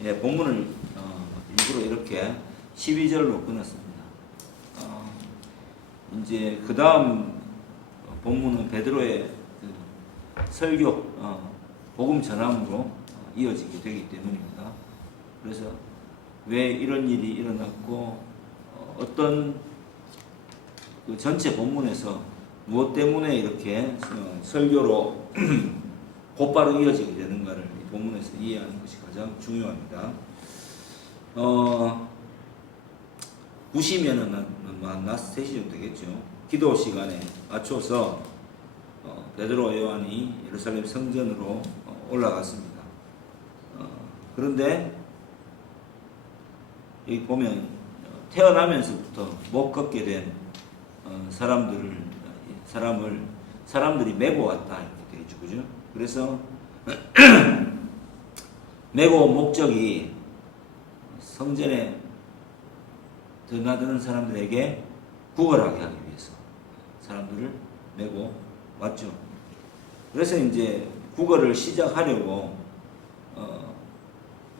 예, 본문을 일부러 이렇게 12절로 끊었습니다. 이제 그 다음 본문은 베드로의 그 설교, 복음 전함으로 이어지게 되기 때문입니다. 그래서 왜 이런 일이 일어났고 어떤 그 전체 본문에서 무엇 때문에 이렇게 설교로 곧바로 이어지게 되는가를 이 본문에서 이해하는 것이 가장 중요합니다. 보시면은 낮 3시 정도 되겠죠. 기도 시간에 맞춰서 베드로와 요한이 예루살렘 성전으로 올라갔습니다. 그런데 여기 보면 태어나면서부터 못 걷게 된 사람들이 메고 왔다 이렇게 되어 있죠, 그죠? 그래서 메고 온 목적이 성전에 드나드는 사람들에게 구걸하게 하기 위해서 사람들을 메고 왔죠. 그래서 이제 구걸을 시작하려고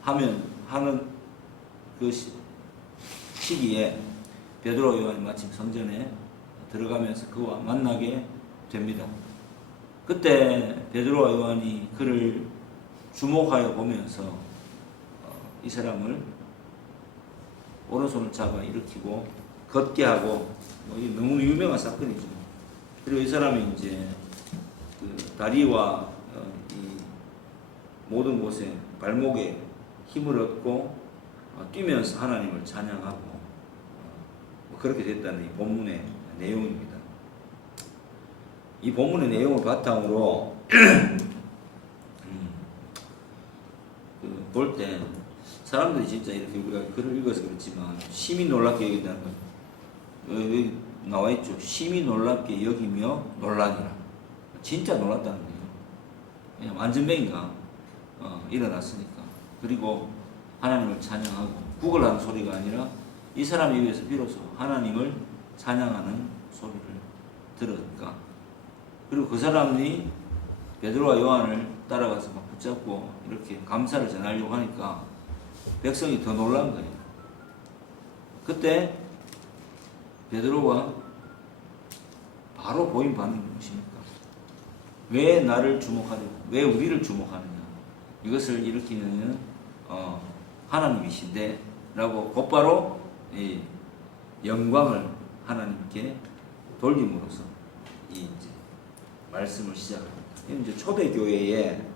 하는 그 시기에 베드로 요한이 마침 성전에 들어가면서 그와 만나게 됩니다. 그때 베드로와 요한이 그를 주목하여 보면서 이 사람을 오른손을 잡아 일으키고 걷게 하고 너무 유명한 사건이죠. 그리고 이 사람이 이제 그 다리와 이 모든 곳에 발목에 힘을 얻고 뛰면서 하나님을 찬양하고 그렇게 됐다는 이 본문의 내용입니다. 이 본문의 내용을 바탕으로 볼 때 사람들이 진짜 이렇게 우리가 글을 읽어서 그렇지만 심히 놀랍게 여긴다는 것 여기 나와 있죠. 심히 놀랍게 여기며 놀라니라. 진짜 놀랐다는 거예요. 그냥 완전뱅이가 일어났으니까. 그리고 하나님을 찬양하고 구걸하는 소리가 아니라 이 사람 입에서 비로소 하나님을 찬양하는 소리를 들으니까. 그리고 그 사람이 베드로와 요한을 따라가서 막 붙잡고 이렇게 감사를 전하려고 하니까 백성이 더 놀란 거예요. 그때 베드로가 바로 보인 반응이 무엇입니까? 왜 나를 주목하려고, 왜 우리를 주목하느냐? 이것을 일으키는 하나님이신데 라고 곧바로 이 영광을 하나님께 돌림으로써 이 이제 말씀을 시작합니다. 이제 초대교회에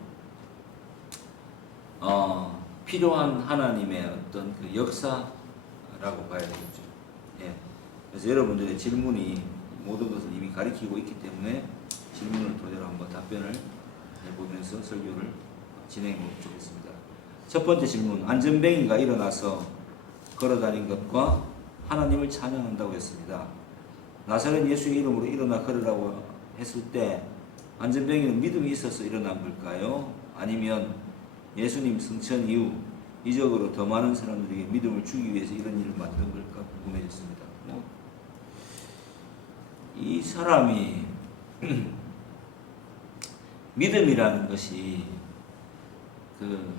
필요한 하나님의 어떤 그 역사라고 봐야 되겠죠. 예. 그래서 여러분들의 질문이 모든 것을 이미 가리키고 있기 때문에 질문을 토대로 한번 답변을 해보면서 설교를 진행해 보겠습니다. 첫 번째 질문, 안전뱅이가 일어나서 걸어다닌 것과 하나님을 찬양한다고 했습니다. 나사렛 예수의 이름으로 일어나 걸으라고 했을 때 안전뱅이는 믿음이 있어서 일어난 걸까요? 아니면 예수님 승천 이후 이적으로 더 많은 사람들에게 믿음을 주기 위해서 이런 일을 만든 걸까 궁금해졌습니다. 이 사람이 믿음이라는 것이 그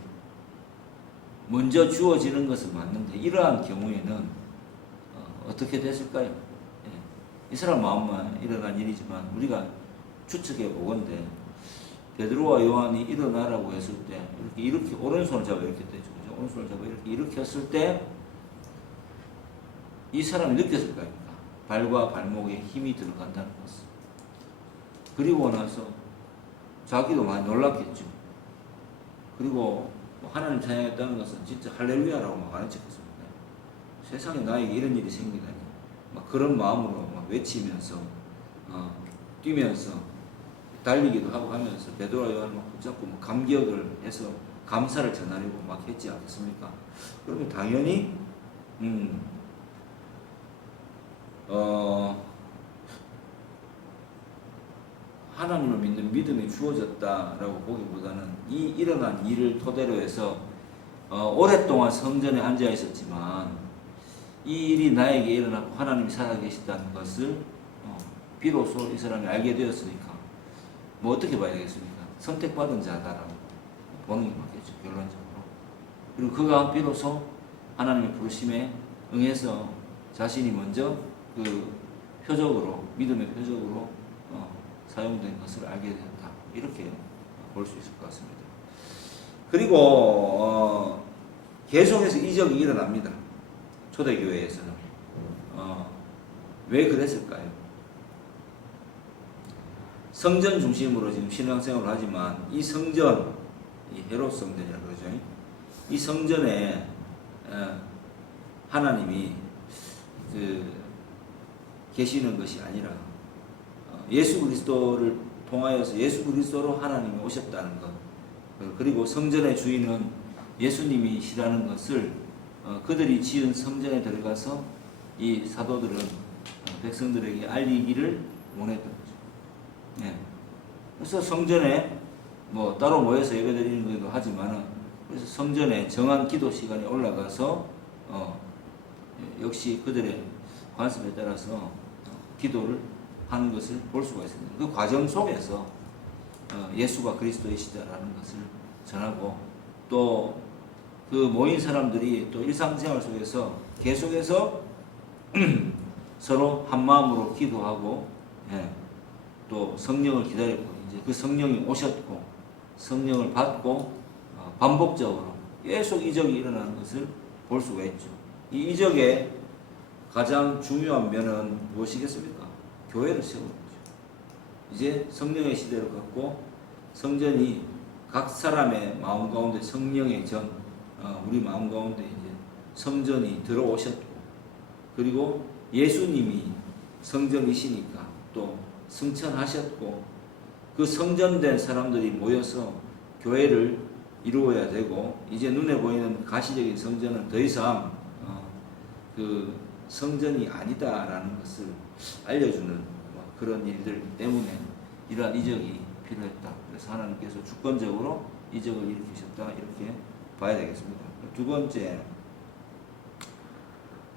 먼저 주어지는 것은 맞는데 이러한 경우에는 어떻게 됐을까요? 예. 이 사람 마음만 일어난 일이지만 우리가 추측해 보건대 베드로와 요한이 일어나라고 했을 때 이렇게 오른손을 잡아 이렇게 되죠. 오른손을 잡아 이렇게 일으켰을 때 이 사람이 느꼈을 거아닙니까? 발과 발목에 힘이 들어간다는 것을. 그리고 나서 자기도 많이 놀랐겠죠. 그리고 하나님 찬양했다는 것은 진짜 할렐루야라고 막 하는 척했습니다. 세상에 나에게 이런 일이 생기다니. 막 그런 마음으로 막 외치면서 뛰면서 달리기도 하고 하면서 베드로와 요한을 막 붙잡고 막 감격을 해서 감사를 전하려고 막 했지 않겠습니까? 그러면 당연히 하나님을 믿는 믿음이 주어졌다라고 보기보다는 이 일어난 일을 토대로 해서 오랫동안 성전에 앉아 있었지만 이 일이 나에게 일어나고 하나님이 살아계시다는 것을 비로소 이 사람이 알게 되었으니까 뭐 어떻게 봐야 되겠습니까? 선택받은 자다라고 보는 게 맞겠죠, 결론적으로. 그리고 그가 비로소 하나님의 부르심에 응해서 자신이 먼저 그 표적으로, 믿음의 표적으로 사용된 것을 알게 되었다. 이렇게 볼 수 있을 것 같습니다. 그리고 계속해서 이적이 일어납니다. 초대교회에서는. 왜 그랬을까요? 성전 중심으로 지금 신앙생활을 하지만 이 성전, 이 헤롯 성전이라고 그러죠. 이 성전에 하나님이 계시는 것이 아니라 예수 그리스도를 통하여서 예수 그리스도로 하나님이 오셨다는 것, 그리고 성전의 주인은 예수님이시라는 것을 그들이 지은 성전에 들어가서 이 사도들은 백성들에게 알리기를 원했던 거죠. 네. 그래서 성전에 뭐 따로 모여서 예배드리는 것도 하지만은, 그래서 성전에 정한 기도 시간에 올라가서 역시 그들의 관습에 따라서 기도를 하는 것을 볼 수가 있습니다. 그 과정 속에서 예수가 그리스도이시다라는 것을 전하고, 또 그 모인 사람들이 또 일상생활 속에서 계속해서 서로 한 마음으로 기도하고, 또 성령을 기다렸고, 이제 그 성령이 오셨고 성령을 받고 반복적으로 계속 이적이 일어나는 것을 볼 수가 있죠. 이 이적의 가장 중요한 면은 무엇이겠습니까? 교회를 세우는 거죠. 이제 성령의 시대를 갖고 성전이 각 사람의 마음 가운데 성령의 전, 우리 마음 가운데 이제 성전이 들어오셨고, 그리고 예수님이 성전이시니까 또 승천하셨고, 그 성전된 사람들이 모여서 교회를 이루어야 되고, 이제 눈에 보이는 가시적인 성전은 더 이상 그 성전이 아니다라는 것을 알려주는 그런 일들 때문에 이러한 이적이 필요했다. 그래서 하나님께서 주권적으로 이적을 일으키셨다, 이렇게 봐야 되겠습니다. 두 번째,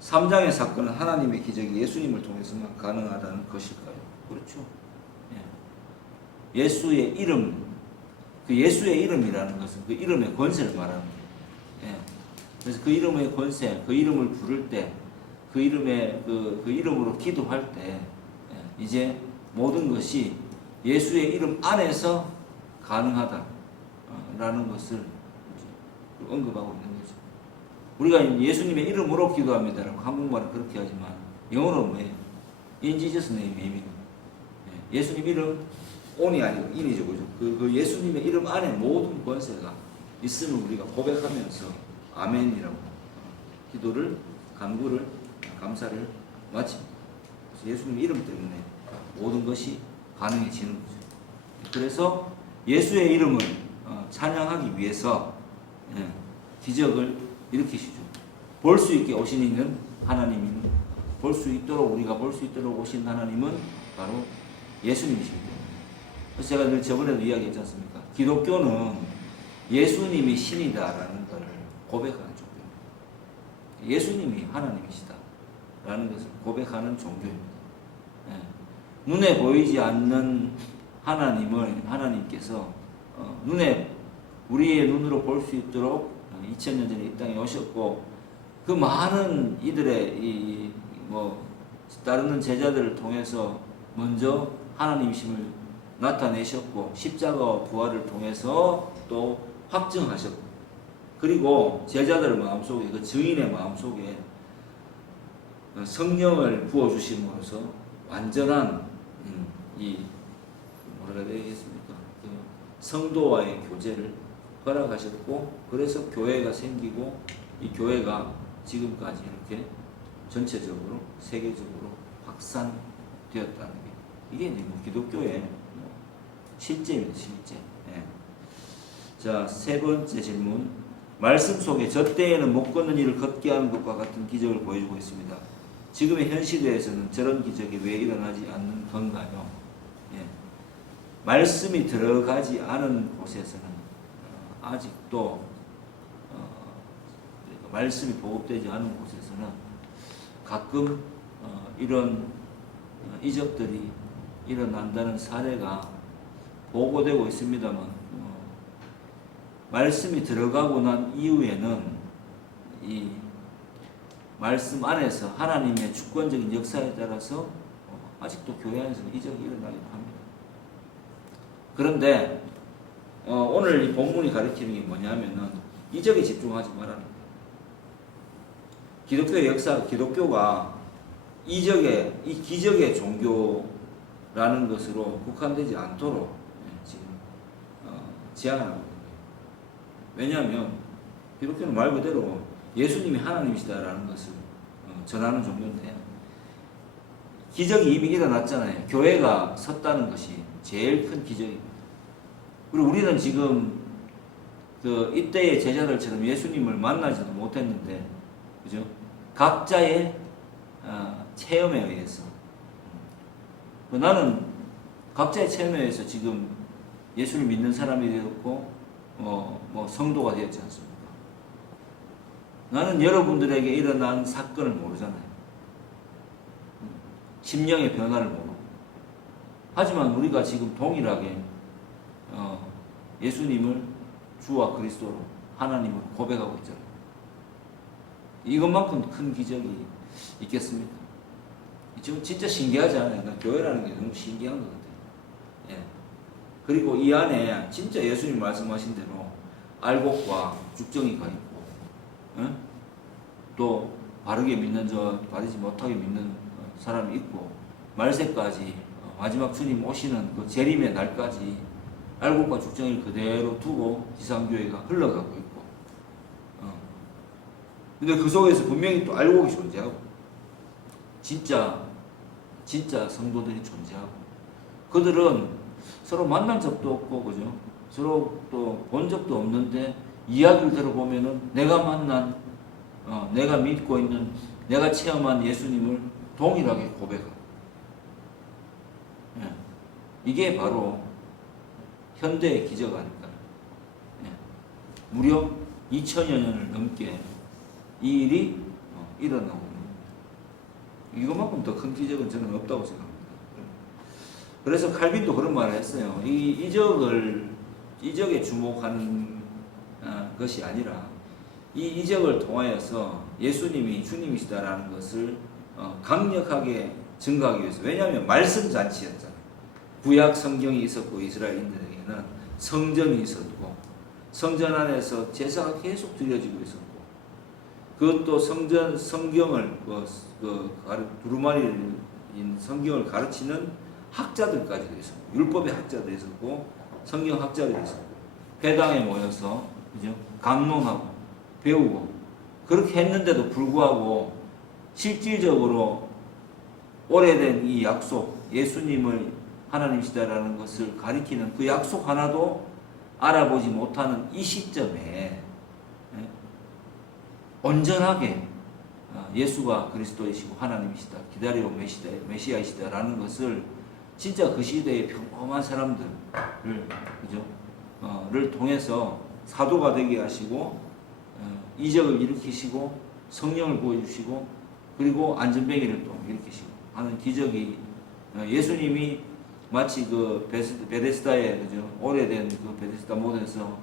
3장의 사건은 하나님의 기적이 예수님을 통해서만 가능하다는 것일까요? 그렇죠. 예수의 이름, 그 예수의 이름이라는 것은 그 이름의 권세를 말합니다. 그래서 그 이름의 권세, 그 이름을 부를 때, 그 이름의 그 이름으로 기도할 때, 이제 모든 것이 예수의 이름 안에서 가능하다라는 것을 언급하고 있는 거죠. 우리가 예수님의 이름으로 기도합니다라고 한국말은 그렇게 하지만 영어로는 뭐예요? In Jesus name, amen. 예수님 이름, on이 아니고 in이죠, 그죠? 그 예수님의 이름 안에 모든 권세가 있음을 우리가 고백하면서 아멘이라고 기도를, 간구를, 감사를 마칩니다. 그래서 예수님 이름 때문에 모든 것이 가능해지는 거죠. 그래서 예수의 이름을 찬양하기 위해서 기적을 일으키시죠. 볼 수 있게 오신 이는 하나님이니, 볼 수 있도록, 우리가 볼 수 있도록 오신 하나님은 바로 예수님이시기 때문에. 그래서 제가 늘 저번에도 이야기했지 않습니까? 기독교는 예수님이 신이다라는 것을 고백하는 종교입니다. 예수님이 하나님이시다라는 것을 고백하는 종교입니다. 눈에 보이지 않는 하나님께서 눈에, 우리의 눈으로 볼 수 있도록 2000년 전에 이 땅에 오셨고, 그 많은 이들의 따르는 제자들을 통해서 먼저 하나님이심을 나타내셨고, 십자가와 부활을 통해서 또 확증하셨고, 그리고 제자들 마음속에, 그 증인의 마음속에 성령을 부어주심으로써 완전한 이 뭐라 해야 되겠습니까? 성도와의 교제를 허락하셨고, 그래서 교회가 생기고, 이 교회가 지금까지 이렇게 전체적으로 세계적으로 확산되었다는 게, 이게 이제 기독교의 실제입니다. 실제. 자, 세 번째 질문. 말씀 속에 저 때에는 못 걷는 일을 걷게 하는 것과 같은 기적을 보여주고 있습니다. 지금의 현 시대에서는 저런 기적이 왜 일어나지 않는 건가요? 말씀이 들어가지 않은 곳에서는 아직도 말씀이 보급되지 않은 곳에서는 가끔 이런 이적들이 일어난다는 사례가 보고되고 있습니다만, 말씀이 들어가고 난 이후에는 이 말씀 안에서 하나님의 주권적인 역사에 따라서 아직도 교회 안에서 이적이 일어나기도 합니다. 그런데 오늘 이 본문이 가르치는 게 뭐냐면은 이적에 집중하지 말라는 거예요. 기독교의 역사, 기독교가 이적의, 이 기적의 종교라는 것으로 국한되지 않도록 지금 제안하고 있는 거예요. 왜냐하면 기독교는 말 그대로 예수님이 하나님이시다라는 것을 전하는 종교인데 기적이 이미 일어났잖아요. 교회가 섰다는 것이 제일 큰 기적입니다. 그리고 우리는 지금 이때의 제자들처럼 예수님을 만나지도 못했는데, 그죠? 각자의 체험에 의해서 나는 각자의 체험에 의해서 지금 예수를 믿는 사람이 되었고 뭐 성도가 되었지 않습니까? 나는 여러분들에게 일어난 사건을 모르잖아요. 심령의 변화를 모르고. 하지만 우리가 지금 동일하게 예수님을 주와 그리스도로 하나님으로 고백하고 있잖아요. 이것만큼 큰 기적이 있겠습니까? 지금 진짜 신기하지 않아요? 나 교회라는 게 너무 신기한 것 같아요. 예. 그리고 이 안에 진짜 예수님 말씀하신 대로 알곡과 죽정이가 있고, 예? 또 바르게 믿는 저 바르지 못하게 믿는 사람이 있고, 말세까지 마지막 주님 오시는 그 재림의 날까지 알곡과 죽정이를 그대로 두고 지상교회가 흘러가고 있고, 근데 그 속에서 분명히 또 알곡이 존재하고, 진짜 성도들이 존재하고, 그들은 서로 만난 적도 없고, 그죠? 서로 또 본 적도 없는데, 이야기를 들어보면은 내가 만난, 내가 믿고 있는, 내가 체험한 예수님을 동일하게 고백하고, 예. 이게 바로 현대의 기적 아닐까요? 예. 무려 2000여 년을 넘게 이 일이 일어나고 있는, 이것만큼 더 큰 기적은 저는 없다고 생각합니다. 그래서 칼빈도 그런 말을 했어요. 이 이적에 주목하는 것이 아니라 이 이적을 통하여서 예수님이 주님이시다라는 것을 강력하게 증거하기 위해서. 왜냐하면 말씀 잔치였잖아요. 구약 성경이 있었고 이스라엘인들에게는 성전이 있었고 성전 안에서 제사가 계속 드려지고 있었고, 그것도 성경을 두루마리인 성경을 가르치는 학자들까지도 있었고, 율법의 학자도 있었고, 성경 학자들이 있었고, 회당에 모여서 그죠? 강론하고 배우고 그렇게 했는데도 불구하고 실질적으로 오래된 이 약속, 예수님을 하나님이시다라는 것을 가리키는 그 약속 하나도 알아보지 못하는 이 시점에 온전하게 예수가 그리스도이시고 하나님이시다, 기다려 메시아이시다라는 것을 진짜 그 시대의 평범한 사람들을, 그죠? 를 통해서 사도가 되게 하시고 이적을 일으키시고 성령을 부어주시고 그리고 안전뱅이를 또 일으키시고 하는 기적이, 예수님이 마치 그 베데스다의, 그죠? 오래된 그 베데스다 못에서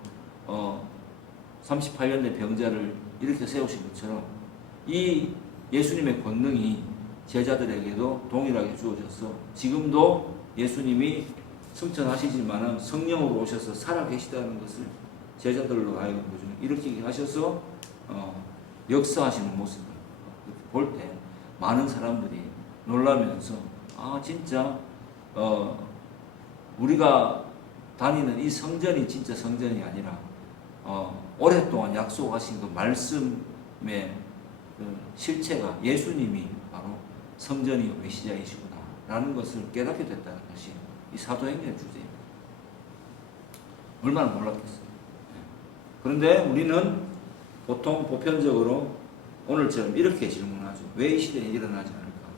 38년 된 병자를 이렇게 세우신 것처럼 이 예수님의 권능이 제자들에게도 동일하게 주어져서 지금도 예수님이 승천하시지만은 성령으로 오셔서 살아계시다는 것을 제자들로 하여금 일으키게 하셔서 역사하시는 모습을 볼 때 많은 사람들이 놀라면서, 아 진짜 우리가 다니는 이 성전이 진짜 성전이 아니라 오랫동안 약속하신 그 말씀의 그 실체가 예수님이 바로 성전이요 메시아이시구나 라는 것을 깨닫게 됐다는 것이 이 사도행전의 주제입니다. 얼마나 놀랍겠어요. 그런데 우리는 보통 보편적으로 오늘처럼 이렇게 질문하죠. 왜 이 시대에 일어나지 않을까?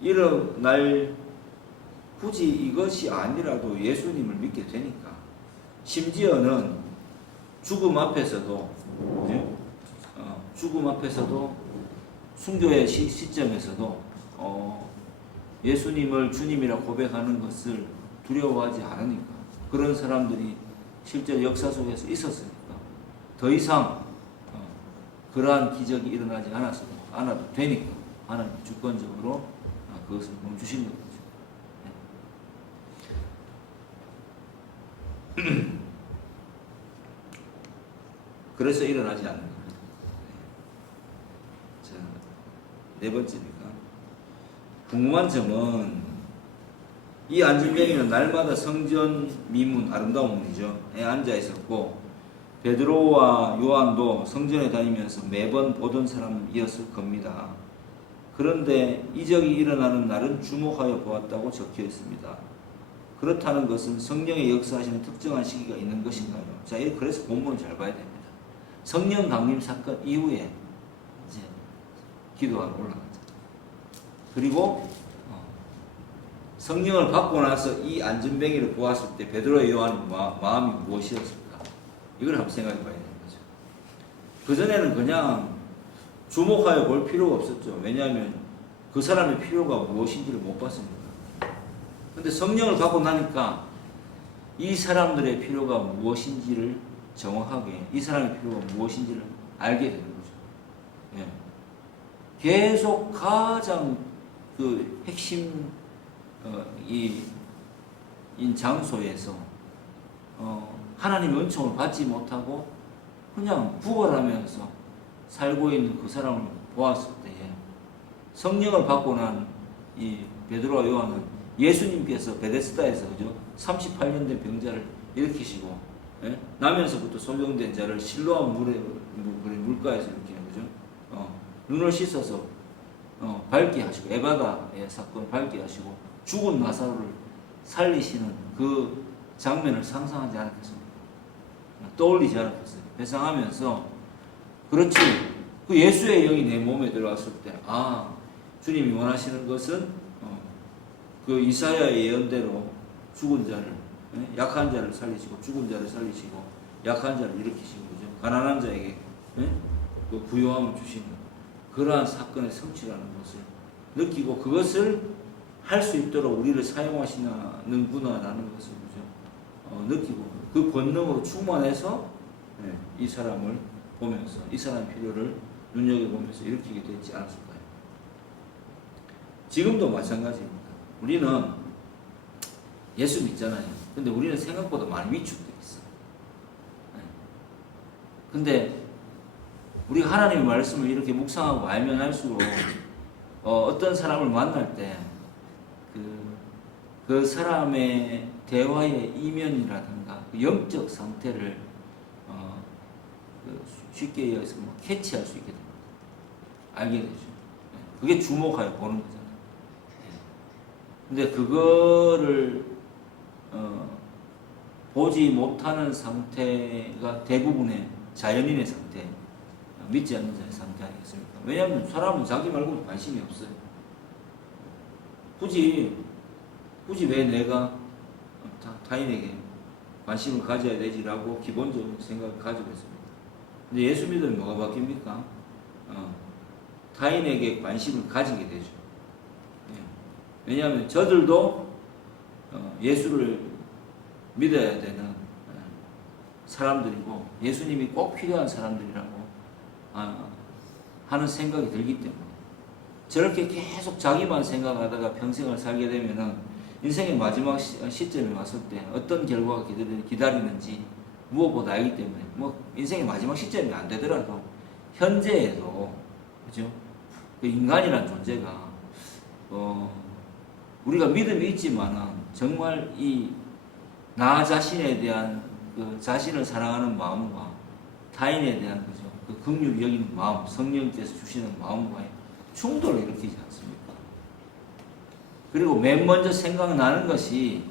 일어날, 굳이 이것이 아니라도 예수님을 믿게 되니까. 심지어는 죽음 앞에서도, 그죠? 죽음 앞에서도 순교의 시점에서도 예수님을 주님이라 고백하는 것을 두려워하지 않으니까 그런 사람들이 실제로 역사 속에서 있었으니까 더 이상 그러한 기적이 일어나지 않아도 되니까 하나님 주권적으로 그것을 멈추신 거죠. 그래서 일어나지 않는 겁니다. 자, 네 번째니까 궁금한 점은 이 안진뱅이는 날마다 성전 미문 아름다운 문이죠에 앉아 있었고 베드로와 요한도 성전에 다니면서 매번 보던 사람이었을 겁니다. 그런데 이적이 일어나는 날은 주목하여 보았다고 적혀 있습니다. 그렇다는 것은 성령의 역사하시는 특정한 시기가 있는 것인가요? 자, 그래서 본문을 잘 봐야 됩니다. 성령 강림 사건 이후에 이제 기도하러 올라가죠. 그리고 성령을 받고 나서 이 안전뱅이를 보았을 때 베드로와 요한의 마음이 무엇이었을까? 이걸 한번 생각해 봐야 되는 거죠. 그전에는 그냥 주목하여 볼 필요가 없었죠. 왜냐하면 그 사람의 필요가 무엇인지를 못 봤으니까. 근데 성령을 받고 나니까 이 사람들의 필요가 무엇인지를 정확하게, 이 사람의 필요가 무엇인지를 알게 되는 거죠. 예. 계속 가장 그 핵심 인 장소에서 하나님의 은총을 받지 못하고 그냥 부활하면서 살고 있는 그 사람을 보았을 때에 성령을 받고 난 이 베드로와 요한은 예수님께서 베데스다에서 그죠 38년 된 병자를 일으키시고 나면서부터 소경된 자를 실로암 물가에서 이렇게 그죠 눈을 씻어서 밝게 하시고 에바다의 사건을 밝게 하시고 죽은 나사로를 살리시는 그 장면을 상상하지 않았겠습니까? 떠올리지 않았겠어요? 회상하면서 그렇지 그 예수의 영이 내 몸에 들어왔을 때 주님이 원하시는 것은 그 이사야의 예언대로 죽은 자를 약한 자를 살리시고 죽은 자를 살리시고 약한 자를 일으키시고 그죠? 가난한 자에게 그 부요함을 주시는 그러한 사건의 성취라는 것을 느끼고 그것을 할 수 있도록 우리를 사용하시는구나라는 것을 그죠? 느끼고 그 권능으로 충만해서 이 사람을 보면서 이 사람의 필요를 눈여겨보면서 일으키게 되지 않았을까요? 지금도 마찬가지입니다. 우리는 예수 믿잖아요. 근데 우리는 생각보다 많이 위축되어 있어요. 근데 우리가 하나님의 말씀을 이렇게 묵상하고 알면 할수록 어떤 사람을 만날 때 그 사람의 대화의 이면이라든가 그 영적 상태를 쉽게 얘기해서 캐치할 수 있게 됩니다. 알게 되죠. 그게 주목하여 보는 거잖아요. 근데 그거를 보지 못하는 상태가 대부분의 자연인의 상태, 믿지 않는 자의 상태 아니겠습니까? 왜냐하면 사람은 자기 말고 관심이 없어요. 굳이 왜 내가 타인에게 관심을 가져야 되지라고 기본적인 생각을 가지고 있습니다. 근데 예수 믿으면 뭐가 바뀝니까? 타인에게 관심을 가지게 되죠. 왜냐하면 저들도 예수를 믿어야 되는 사람들이고 예수님이 꼭 필요한 사람들이라고 하는 생각이 들기 때문에 저렇게 계속 자기만 생각하다가 평생을 살게 되면은 인생의 마지막 시점에 왔을 때 어떤 결과가 기다리는지 무엇보다 알기 때문에 인생의 마지막 시점이 안 되더라도 현재에도 그죠? 그 인간이라는 존재가 우리가 믿음이 있지만은 정말 이 나 자신에 대한 그 자신을 사랑하는 마음과 타인에 대한 그죠? 그 긍휼히 여기는 마음, 성령께서 주시는 마음과의 충돌을 일으키지 않습니까? 그리고 맨 먼저 생각나는 것이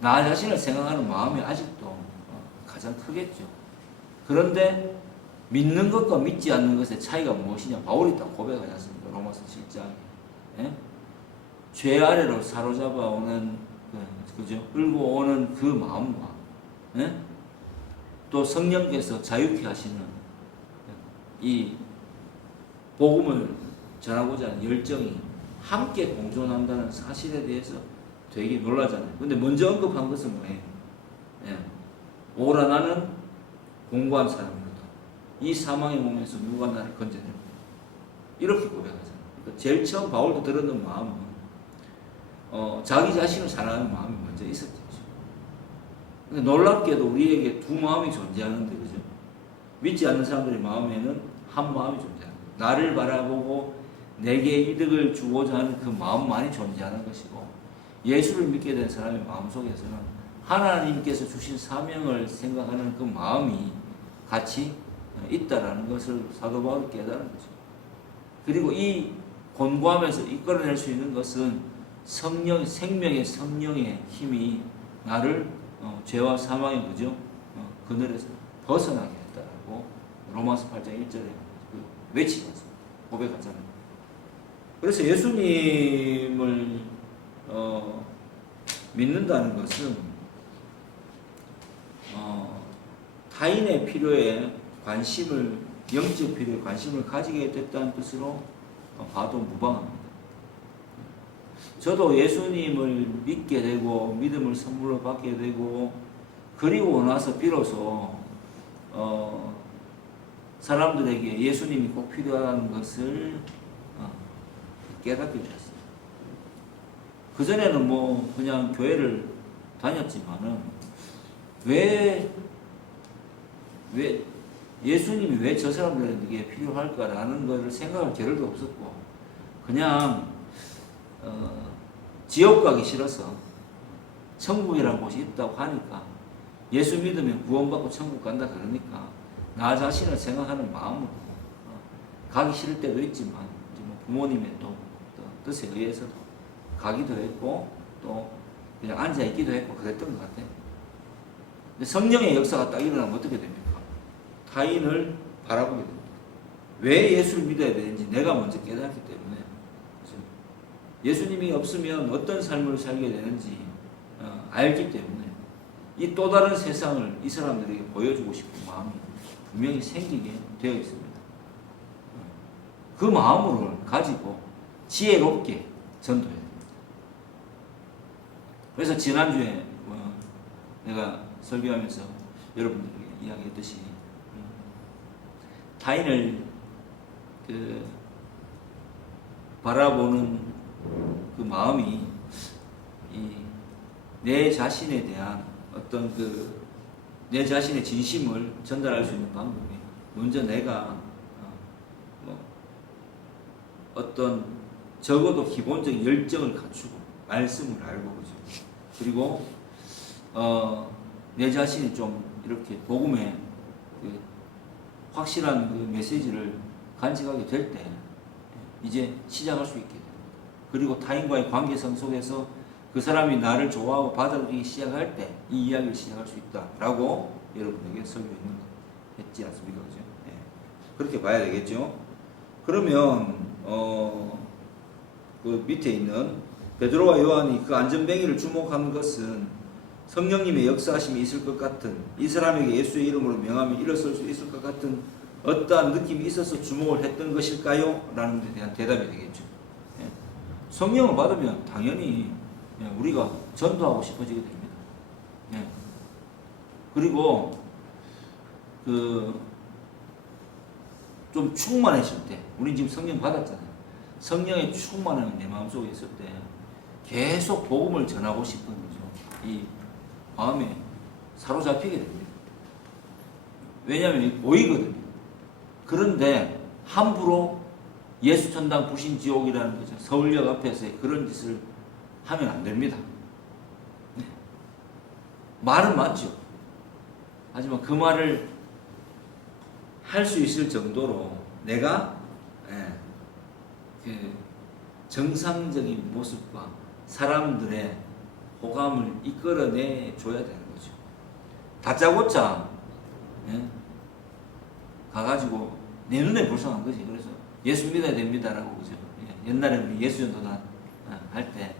나 자신을 생각하는 마음이 아직도 가장 크겠죠. 그런데 믿는 것과 믿지 않는 것의 차이가 무엇이냐? 바울이 딱 고백하지 않습니까? 로마서 7장에. 예? 죄 아래로 사로잡아 오는 그죠? 끌고 오는 그 마음과 예? 또 성령께서 자유케 하시는 이 복음을 전하고자 하는 열정이 함께 공존한다는 사실에 대해서 되게 놀라잖아요. 근데 먼저 언급한 것은 뭐예요? 예. 오라 나는 공고한 사람이로다. 이 사망의 몸에서 누가 나를 건져내리까. 이렇게 고백하잖아요. 그러니까 제일 처음 바울도 들었는 마음은 자기 자신을 사랑하는 마음이 먼저 있었죠. 그러니까 놀랍게도 우리에게 두 마음이 존재하는데, 그죠? 믿지 않는 사람들의 마음에는 한 마음이 존재합니다. 나를 바라보고 내게 이득을 주고자 하는 그 마음만이 존재하는 것이고, 예수를 믿게 된 사람의 마음속에서는 하나님께서 주신 사명을 생각하는 그 마음이 같이 있다라는 것을 사도 바울이 깨달은 거죠. 그리고 이 곤고함에서 이끌어낼 수 있는 것은 생명의 성령의 힘이 나를 죄와 사망의 그늘에서 벗어나게 했다라고 로마서 8장 1절에 외치지 않습니다. 고백하잖아요. 그래서 예수님을 믿는다는 것은 타인의 필요에 영적 필요에 관심을 가지게 됐다는 뜻으로 봐도 무방합니다. 저도 예수님을 믿게 되고 믿음을 선물로 받게 되고 그리고 나서 비로소 사람들에게 예수님이 꼭 필요한 것을 깨닫게 되었습니다. 그전에는 뭐 그냥 교회를 다녔지만은 왜 예수님이 왜 저 사람들에게 필요할까라는 것을 생각할 겨를도 없었고, 그냥 지옥 가기 싫어서 천국이라는 곳이 있다고 하니까, 예수 믿으면 구원받고 천국 간다 그러니까 나 자신을 생각하는 마음으로 가기 싫을 때도 있지만 뭐 부모님의 또 뜻에 의해서도 가기도 했고 또 그냥 앉아 있기도 했고 그랬던 것 같아요. 근데 성령의 역사가 딱 일어나면 어떻게 됩니까? 타인을 바라보게 됩니다. 왜 예수를 믿어야 되는지 내가 먼저 깨닫기 때문에, 예수님이 없으면 어떤 삶을 살게 되는지 알기 때문에 이 또 다른 세상을 이 사람들에게 보여주고 싶은 마음이 분명히 생기게 되어 있습니다. 그 마음을 가지고 지혜롭게 전도해야 됩니다. 그래서 지난주에 내가 설교하면서 여러분들에게 이야기했듯이 타인을 바라보는 그 마음이 내 자신에 대한 어떤 내 자신의 진심을 전달할 수 있는 방법이 먼저 내가 어떤 적어도 기본적인 열정을 갖추고 말씀을 알고 그죠. 그리고 내 자신이 좀 이렇게 복음의 확실한 그 메시지를 간직하게 될 때 이제 시작할 수 있게 됩니다. 그리고 타인과의 관계성 속에서 그 사람이 나를 좋아하고 받아들이기 시작할 때 이 이야기를 시작할 수 있다라고 여러분에게 설교했지 않습니까? 그죠? 네. 그렇게 봐야 되겠죠. 그러면 그 밑에 있는 베드로와 요한이 그 안전뱅이를 주목한 것은 성령님의 역사하심이 있을 것 같은, 이 사람에게 예수의 이름으로 명함이 일어설 수 있을 것 같은 어떠한 느낌이 있어서 주목을 했던 것일까요? 라는 데 대한 대답이 되겠죠. 예. 성령을 받으면 당연히 우리가 전도하고 싶어지게 됩니다. 예. 그리고 좀 충만해질 때, 우린 지금 성령 받았잖아요. 성령의 충만함이 내 마음속에 있을 때 계속 복음을 전하고 싶은 거죠. 이 마음에 사로잡히게 됩니다. 왜냐하면 보이거든요. 그런데 함부로 예수 천당 부신 지옥이라는 거죠. 서울역 앞에서의 그런 짓을 하면 안 됩니다. 네. 말은 맞죠. 하지만 그 말을 할 수 있을 정도로 내가 그 정상적인 모습과 사람들의 호감을 이끌어내 줘야 되는 거죠. 다짜고짜 가가지고 내 눈에 불쌍한 거지. 그래서 예수 믿어야 됩니다라고 그죠. 옛날에는 예수전도단 할 때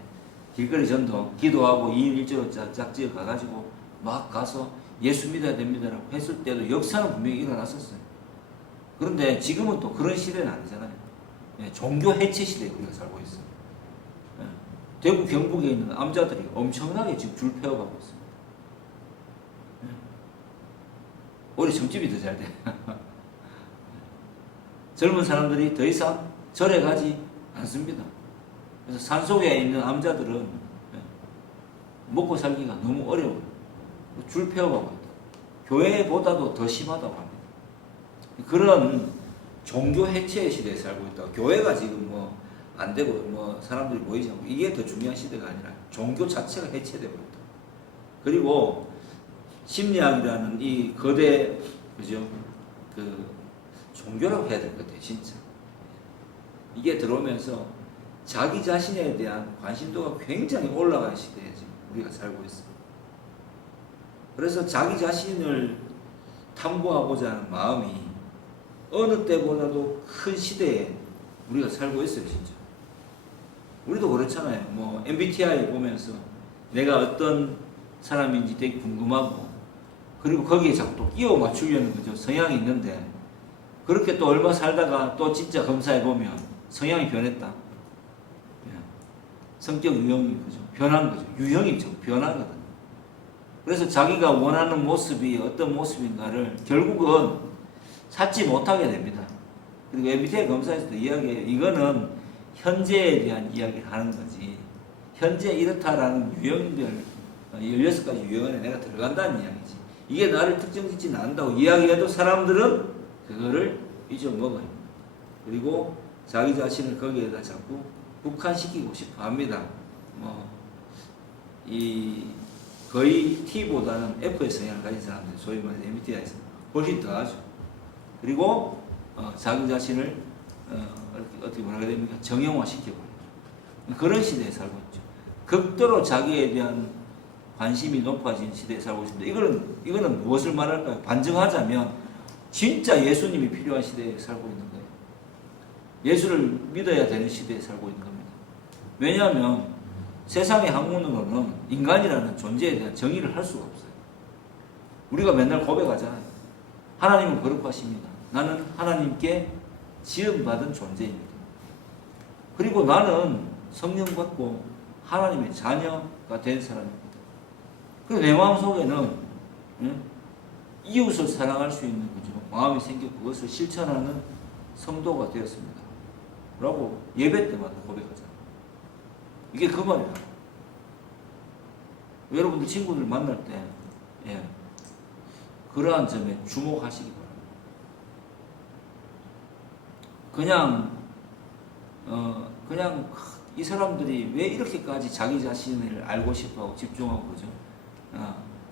길거리 전도 기도하고 2인 1조로 짝지어 가가지고 막 가서 예수 믿어야 됩니다라고 했을 때도 역사는 분명히 일어났었어요. 그런데 지금은 또 그런 시대는 아니잖아요. 종교 해체 시대에 우리가 살고 있어요. 대구 경북에 있는 암자들이 엄청나게 지금 줄 펴가고 있습니다. 오히려 점집이 더 잘 돼. 젊은 사람들이 더 이상 절에 가지 않습니다. 그래서 산속에 있는 암자들은 먹고 살기가 너무 어려워요. 줄 펴가고 있다. 교회보다도 더 심하다고 합니다. 그런 종교 해체의 시대에 살고 있다. 교회가 지금 뭐 안 되고 뭐 사람들이 모이지 않고 이게 더 중요한 시대가 아니라 종교 자체가 해체되고 있다. 그리고 심리학이라는 이 거대 그죠 그 종교라고 해야 될 것 같아요. 진짜 이게 들어오면서 자기 자신에 대한 관심도가 굉장히 올라간 시대에 지금 우리가 살고 있어요. 그래서 자기 자신을 탐구하고자 하는 마음이 어느 때보다도 큰 시대에 우리가 살고 있어요. 진짜 우리도 그렇잖아요. 뭐 MBTI 보면서 내가 어떤 사람인지 되게 궁금하고 그리고 거기에 자꾸 또 끼워 맞추려는 거죠. 성향이 있는데 그렇게 또 얼마 살다가 또 진짜 검사해 보면 성향이 변했다. 성격 유형이 그죠. 변한 거죠. 유형이 좀 변하거든요. 그래서 자기가 원하는 모습이 어떤 모습인가를 결국은 찾지 못하게 됩니다. 그리고 MBTI 검사에서도 이야기해요. 이거는 현재에 대한 이야기를 하는 거지. 현재 이렇다라는 유형들 16가지 유형 안에 내가 들어간다는 이야기지. 이게 나를 특정짓지는 않는다고 이야기해도 사람들은 그거를 잊어먹어요. 그리고 자기 자신을 거기에다 자꾸 국한시키고 싶어 합니다. 거의 T보다는 F의 성향을 가진 사람들, 소위 말해서 MBTI에서 훨씬 더 하죠. 그리고 자기 자신을 어떻게 뭐라고 해야 됩니까? 정형화시켜버려요. 그런 시대에 살고 있죠. 극도로 자기에 대한 관심이 높아진 시대에 살고 있습니다. 이거는 무엇을 말할까요? 반증하자면 진짜 예수님이 필요한 시대에 살고 있는 거예요. 예수를 믿어야 되는 시대에 살고 있는 겁니다. 왜냐하면 세상의 학문으로는 인간이라는 존재에 대한 정의를 할 수가 없어요. 우리가 맨날 고백하잖아요. 하나님은 거룩 하십니다. 나는 하나님께 지음받은 존재입니다. 그리고 나는 성령 받고 하나님의 자녀가 된 사람입니다. 그리고 내 마음속에는 이웃을 사랑할 수 있는 거죠. 마음이 생겼고 그것을 실천하는 성도가 되었습니다. 라고 예배 때마다 고백하잖아요. 이게 그 말이야. 여러분들 친구들 만날 때 그러한 점에 주목하시기 바랍니다. 그냥 이 사람들이 왜 이렇게까지 자기 자신을 알고 싶어하고 집중하고 그죠?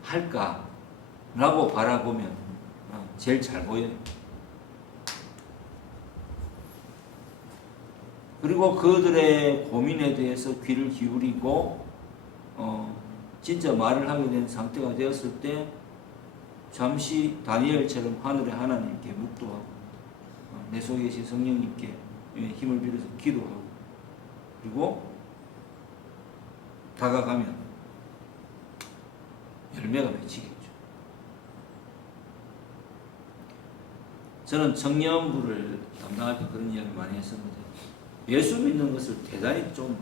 할까라고 바라보면 제일 잘 보여요. 그리고 그들의 고민에 대해서 귀를 기울이고 진짜 말을 하게 된 상태가 되었을 때 잠시 다니엘처럼 하늘의 하나님께 묵도하고 내 속에 계신 성령님께 힘을 빌어서 기도하고 그리고 다가가면 열매가 맺히겠죠. 저는 청년부를 담당할 때 그런 이야기 많이 했었는데 예수 믿는 것을 대단히 좀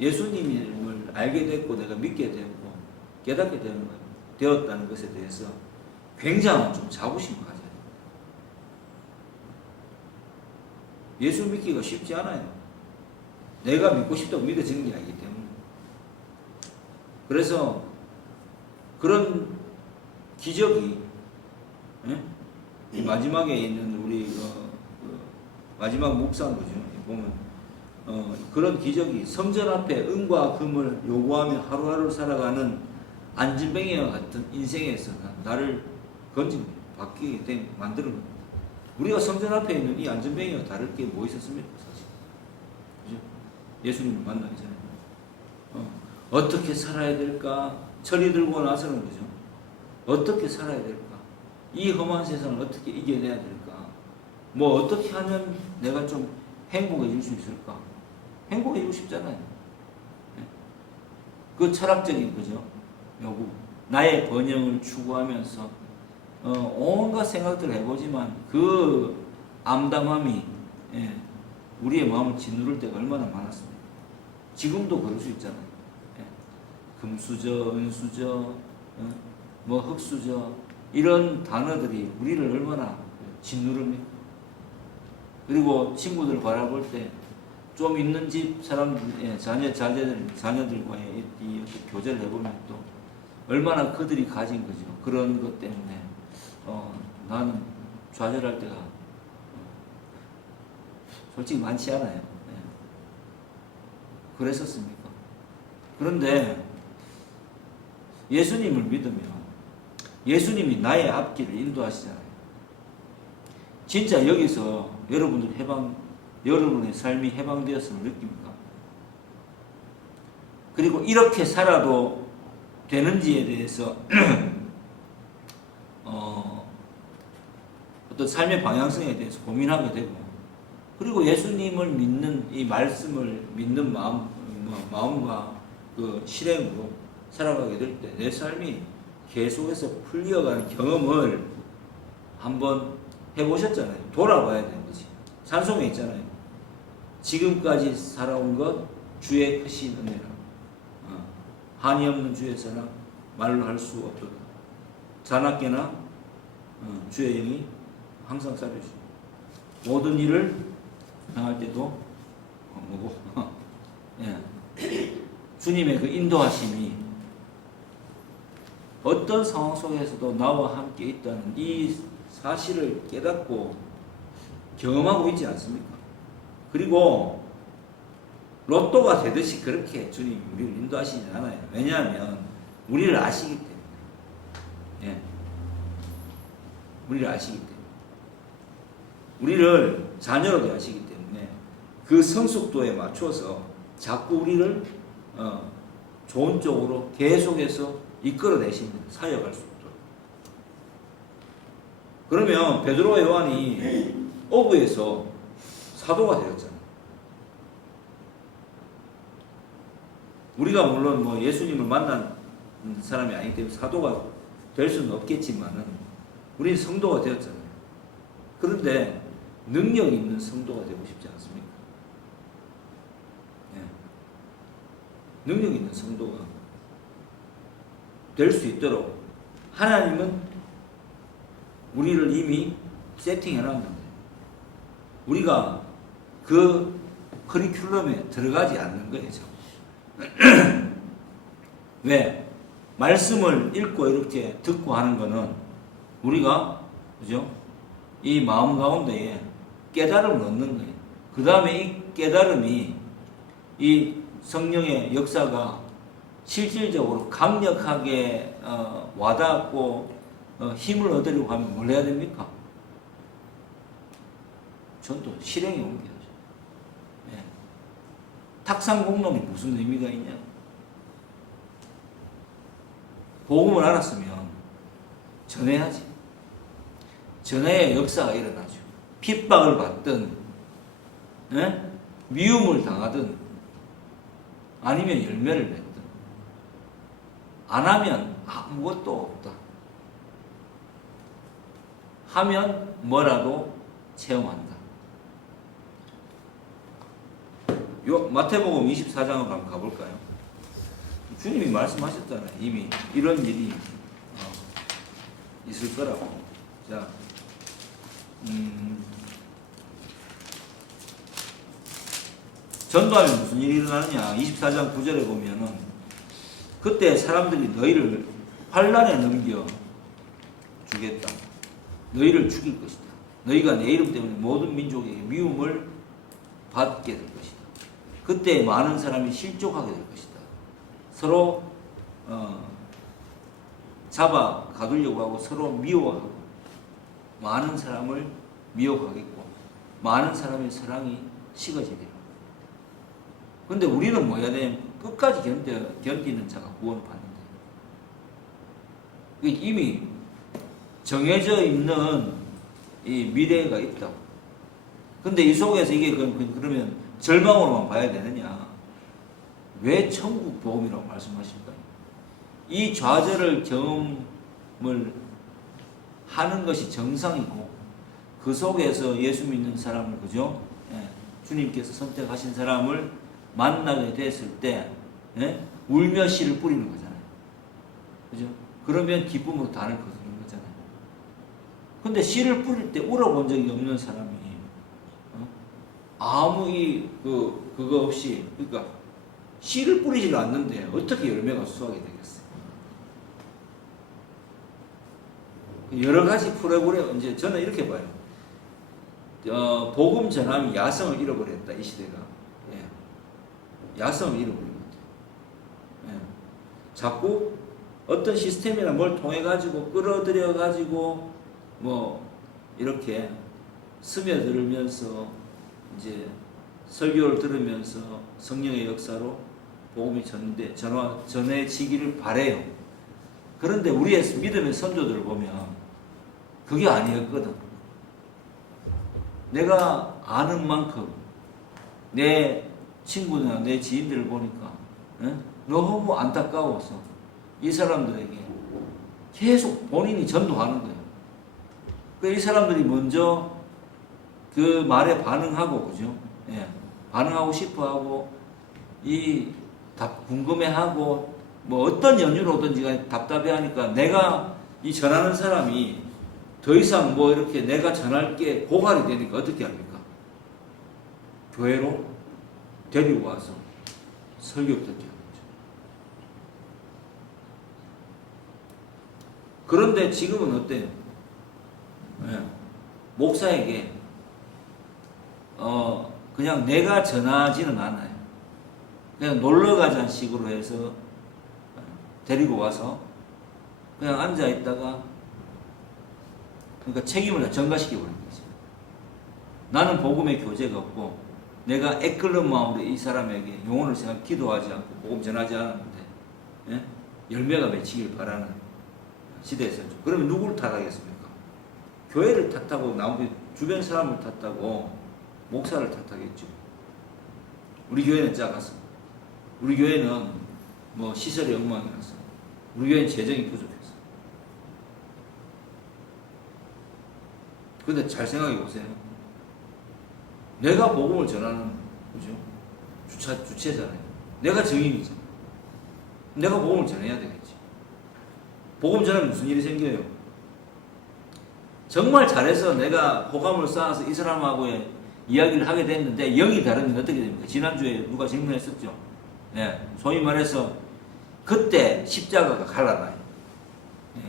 예수님을 알게 됐고 내가 믿게 되었고 깨닫게 되었다는 것에 대해서 굉장한 좀 자부심을 가져요. 예수 믿기가 쉽지 않아요. 내가 믿고 싶다고 믿어지는 게 아니기 때문에. 그래서 그런 기적이 마지막에 있는 우리 마지막 묵상거죠. 보면 그런 기적이 성전 앞에 은과 금을 요구하며 하루하루 살아가는 안진뱅이와 같은 인생에서 나를 바뀌게 만드는 겁니다. 우리가 성전 앞에 있는 이 안전뱅이와 다를 게 뭐 있었습니까? 사실. 그죠? 예수님을 만나기 전에. 어떻게 살아야 될까? 철이 들고 나서는 그죠? 어떻게 살아야 될까? 이 험한 세상을 어떻게 이겨내야 될까? 뭐 어떻게 하면 내가 좀 행복해질 수 있을까? 행복해지고 싶잖아요. 그 철학적인 거죠. 요구. 나의 번영을 추구하면서 온갖 생각들을 해보지만 그 암담함이 우리의 마음을 짓누를 때가 얼마나 많았습니까? 지금도 그럴 수 있잖아요. 금수저, 은수저, 뭐 흙수저 이런 단어들이 우리를 얼마나 짓누릅니까? 그리고 친구들 바라볼 때 좀 있는 집 사람들, 자녀들과의 이 교제를 해보면 또 얼마나 그들이 가진 거죠. 그런 것 때문에 나는 좌절할 때가 솔직히 많지 않아요. 그랬었습니까? 그런데 예수님을 믿으면 예수님이 나의 앞길을 인도하시잖아요. 진짜 여기서 여러분의 삶이 해방되었음을 느낍니까? 그리고 이렇게 살아도 되는지에 대해서 어떤 삶의 방향성에 대해서 고민하게 되고, 그리고 예수님을 믿는 이 말씀을 믿는 마음과 그 실행으로 살아가게 될 때 내 삶이 계속해서 풀려가는 경험을 한번 해보셨잖아요. 돌아봐야 되는 거지. 산송에 있잖아요. 지금까지 살아온 것 주의 크신 은혜라. 한이 없는 주의 사랑 말로 할 수 없도다. 자나깨나 주의 영이 항상 살려주시고 모든 일을 당할 때도 예. 주님의 그 인도하심이 어떤 상황 속에서도 나와 함께 있다는 이 사실을 깨닫고 경험하고 있지 않습니까? 그리고 로또가 되듯이 그렇게 주님 우리를 인도하시지 않아요. 왜냐하면 우리를 아시기 때문에. 예. 우리를 아시기 때문에. 우리를 자녀로 대하시기 때문에 그 성숙도에 맞춰서 자꾸 우리를 좋은 쪽으로 계속해서 이끌어내십니다. 사역할 수 있도록. 그러면 베드로와 요한이 어부에서 사도가 되었잖아요. 우리가 물론 뭐 예수님을 만난 사람이 아니기 때문에 사도가 될 수는 없겠지만은 우리는 성도가 되었잖아요. 그런데 능력 있는 성도가 되고 싶지 않습니까? 예. 능력 있는 성도가 될 수 있도록 하나님은 우리를 이미 세팅해 놨는데 우리가 그 커리큘럼에 들어가지 않는 거예요. 왜? 말씀을 읽고 이렇게 듣고 하는 거는 우리가 그죠? 이 마음 가운데에 깨달음을 얻는 거예요. 그 다음에 이 깨달음이 이 성령의 역사가 실질적으로 강력하게 와닿고 힘을 얻으려고 하면 뭘 해야 됩니까? 전도 실행에 옮겨야죠. 네. 탁상공론이 무슨 의미가 있냐? 복음을 알았으면 전해야지. 전해야 역사가 일어나죠. 핍박을 받든, 네? 미움을 당하든, 아니면 열매를 맺든, 안 하면 아무것도 없다. 하면 뭐라도 체험한다. 마태복음 24장으로 한번 가볼까요? 주님이 말씀하셨잖아요. 이미 이런 일이 있을 거라고. 자, 전도하면 무슨 일이 일어나느냐? 24장 9절에 보면은 그때 사람들이 너희를 환란에 넘겨 주겠다. 너희를 죽일 것이다. 너희가 내 이름 때문에 모든 민족에게 미움을 받게 될 것이다. 그때 많은 사람이 실족하게 될 것이다. 서로 잡아 가두려고 하고 서로 미워하고 많은 사람을 미워하겠고 많은 사람의 사랑이 식어지리라. 근데 우리는 뭐 해야 되냐면 끝까지 견디는 자가 구원을 받는다. 이미 정해져 있는 이 미래가 있다. 근데 이 속에서 이게 그러면 절망으로만 봐야 되느냐? 왜 천국 복음이라고 말씀하실까요? 이 좌절을 경험을 하는 것이 정상이고 그 속에서 예수 믿는 사람을 그죠? 예, 주님께서 선택하신 사람을 만나게 됐을 때 예? 울며 씨를 뿌리는 거잖아요. 그죠? 그러면 기쁨으로 단을 거두는 거잖아요. 근데 씨를 뿌릴 때 울어본 적이 없는 사람이 아무 그거 없이, 그러니까 씨를 뿌리질 않는데 어떻게 열매가 수확이 되겠어요? 여러 가지 프로그램, 이제 저는 이렇게 봐요. 복음 전함이 야성을 잃어버렸다, 이 시대가. 예. 야성을 잃어버린 것 같아요. 예. 자꾸 어떤 시스템이나 뭘 통해가지고 끌어들여가지고 뭐 이렇게 스며들면서 이제 설교를 들으면서 성령의 역사로 복음이 전해지기를 바래요. 그런데 우리의 믿음의 선조들을 보면 그게 아니었거든. 내가 아는 만큼 내 친구나 내 지인들을 보니까 너무 안타까워서 이 사람들에게 계속 본인이 전도하는 거예요. 이 사람들이 먼저 그 말에 반응하고, 그죠? 예, 반응하고 싶어하고, 궁금해하고, 뭐 어떤 연유로든지 간에 답답해하니까 내가 이 전하는 사람이 더 이상 뭐 이렇게 내가 전할 게 고갈이 되니까 어떻게 합니까? 교회로 데리고 와서 설교 듣게 하는 거죠. 그런데 지금은 어때요? 예, 목사에게 그냥 내가 전하지는 않아요. 그냥 놀러 가자는 식으로 해서 데리고 와서 그냥 앉아 있다가, 그러니까 책임을 전가시켜 버리는 거지. 나는 복음의 교제가 없고 내가 애끓는 마음으로 이 사람에게 영혼을 생각 기도하지 않고 복음 전하지 않았는데, 예? 열매가 맺히길 바라는 시대에서, 그러면 누구를 탓하겠습니까? 교회를 탓하고 주변 사람을 탓하고 목사를 탓하겠죠. 우리 교회는 작았어. 우리 교회는 뭐 시설이 엉망이라서. 우리 교회는 재정이 부족했어. 근데 잘 생각해 보세요. 내가 복음을 전하는, 그죠? 주체잖아요. 내가 증인이잖아. 내가 복음을 전해야 되겠지. 복음 전하면 무슨 일이 생겨요? 정말 잘해서 내가 호감을 쌓아서 이 사람하고의 이야기를 하게 됐는데 영이 다르면 어떻게 됩니까? 지난주에 누가 질문했었죠. 예, 소위 말해서 그때 십자가가 갈라나요. 예.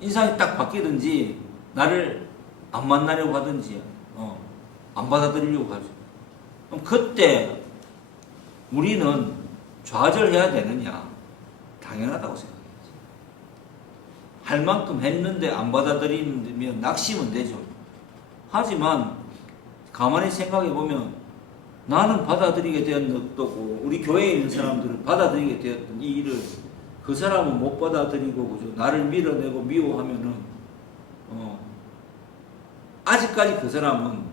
인상이 딱 바뀌든지 나를 안 만나려고 하든지 안 받아들이려고 하죠. 그럼 그때 우리는 좌절해야 되느냐? 당연하다고 생각해야지. 할 만큼 했는데 안 받아들이면 낙심은 되죠. 하지만 가만히 생각해 보면 나는 받아들이게 되었고 우리 교회에 있는 사람들은 받아들이게 되었던 이 일을 그 사람은 못 받아들이고, 그죠? 나를 밀어내고 미워하면은 아직까지 그 사람은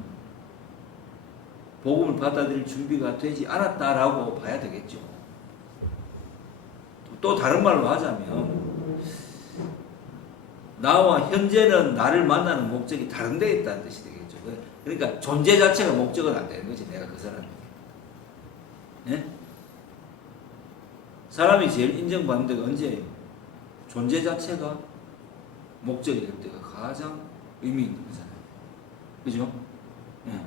복음을 받아들일 준비가 되지 않았다라고 봐야 되겠죠. 또 다른 말로 하자면 나와 현재는 나를 만나는 목적이 다른 데 있다는 뜻이 되겠죠. 그러니까 존재 자체가 목적은 안 되는 거지, 내가 그 사람에게. 예? 사람이 제일 인정받는 데가 언제예요? 존재 자체가 목적이 될 때가 가장 의미 있는 거잖아요. 그죠? 예.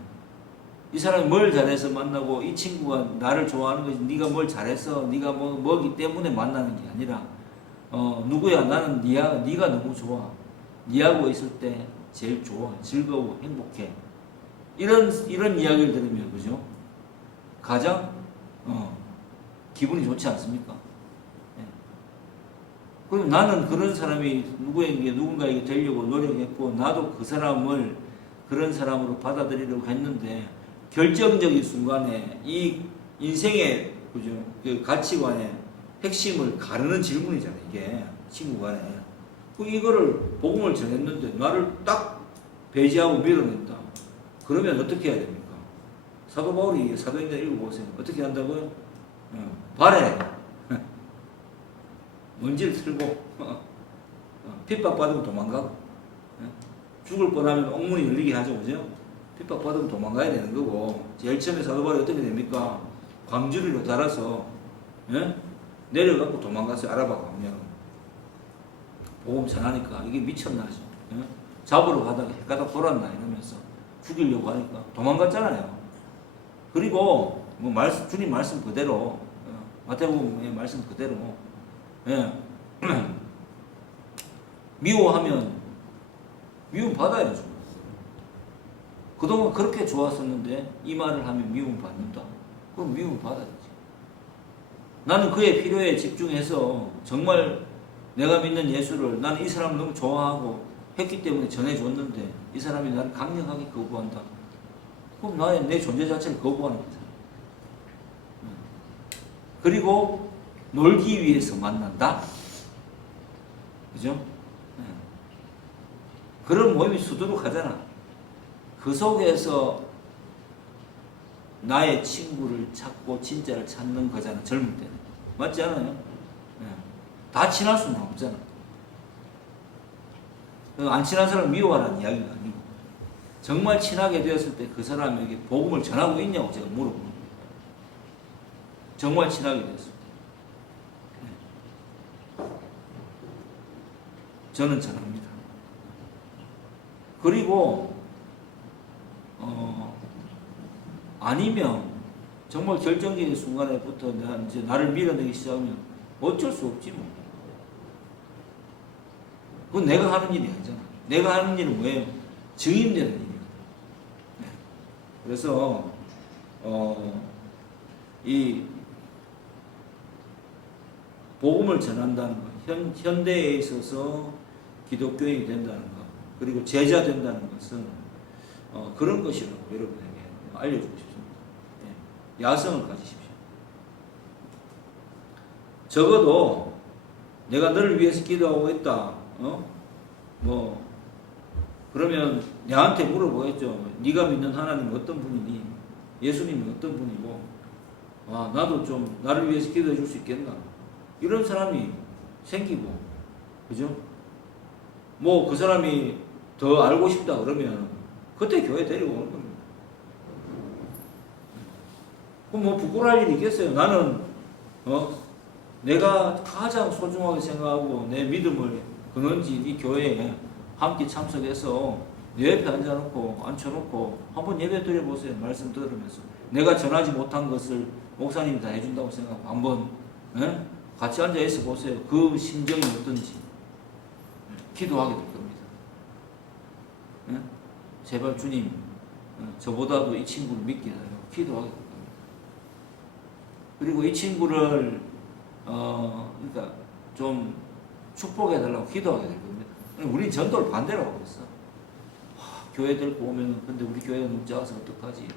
이 사람이 뭘 잘해서 만나고 이 친구가 나를 좋아하는 거지, 네가 뭘 잘해서 네가 뭐기 때문에 만나는 게 아니라 누구야, 나는 네가 너무 좋아, 네하고 있을 때 제일 좋아, 즐거워, 행복해, 이런 이야기를 들으면, 그죠? 가장 기분이 좋지 않습니까? 예. 그럼 나는 그런 사람이 누군가에게 되려고 노력했고 나도 그 사람을 그런 사람으로 받아들이려고 했는데 결정적인 순간에 이 인생의, 그죠? 그 가치관의 핵심을 가르는 질문이잖아요, 이게. 친구 간에. 이거를 복음을 전했는데 나를 딱 배제하고 밀어낸다. 그러면 어떻게 해야 됩니까? 사도 바울이 사도행전 읽어보세요. 어떻게 한다고요? 발에 먼지를 틀고 핍박받으면 도망가고, 죽을 뻔하면 옥문이 열리게 하죠, 그죠? 핍박받으면 도망가야 되는 거고, 제일 처음에 사도 바울이 어떻게 됩니까? 광주리로 달아서 내려갖고 도망가서 아라바 가면 복음 전하니까 이게 미쳤나 하죠. 잡으러 가다가 헷가닥 돌았나 이러면서 죽이려고 하니까 도망갔잖아요. 그리고 뭐 주님 말씀 그대로 마태복음의 말씀 그대로 예. 미워하면 미움 받아야죠. 그동안 그렇게 좋았었는데 이 말을 하면 미움 받는다. 그럼 미움 받아야지. 나는 그의 필요에 집중해서 정말 내가 믿는 예수를 나는 이 사람을 너무 좋아하고 했기 때문에 전해줬는데 이 사람이 나를 강력하게 거부한다. 그럼 내 존재 자체를 거부하는 거잖아. 그리고 놀기 위해서 만난다. 그죠? 그런 모임이 수두룩하잖아. 그 속에서 나의 친구를 찾고 진짜를 찾는 거잖아. 젊을 때는. 맞지 않아요? 다 친할 수는 없잖아. 안 친한 사람을 미워하라는 이야기가 아니고 정말 친하게 되었을 때 그 사람에게 복음을 전하고 있냐고 제가 물어보는 거예요. 정말 친하게 되었을 때. 저는 전합니다. 그리고 아니면 정말 결정적인 순간에부터 이제 나를 밀어내기 시작하면 어쩔 수 없지 뭐. 그건 내가 하는 일이 아니잖아. 내가 하는 일은 뭐예요? 증인되는 일이거든. 네. 그래서 이 복음을 전한다는 것, 현대에 있어서 기독교인이 된다는 것, 그리고 제자 된다는 것은 그런 것이라고 여러분에게 알려주고 싶습니다. 예. 야성을 가지십시오. 적어도 내가 너를 위해서 기도하고 있다. 뭐 그러면 내한테 물어보겠죠. 네가 믿는 하나님은 어떤 분이니? 예수님은 어떤 분이고? 나도 좀 나를 위해서 기도해 줄 수 있겠나? 이런 사람이 생기고, 그죠? 뭐 그 사람이 더 알고 싶다 그러면 그때 교회 데리고 오는 겁니다. 그럼 뭐 부끄러울 일이 있겠어요? 나는 내가 가장 소중하게 생각하고 내 믿음을 근원지인 이 교회에 함께 참석해서 내 옆에 앉혀놓고 한번 예배 드려보세요. 말씀 들으면서 내가 전하지 못한 것을 목사님이 다 해준다고 생각하고 한번 같이 앉아 있어 보세요. 그 심정이 어떤지 기도하게 될 겁니다. 제발 주님 저보다도 이 친구를 믿게 해달라고 기도하게 될 겁니다. 그리고 이 친구를 그러니까 좀 축복해 달라고 기도하게 될 겁니다. 우린 전도를 반대로 하고 있어. 교회 데리고 오면은 근데 우리 교회가 너무 작아서 어떡하지?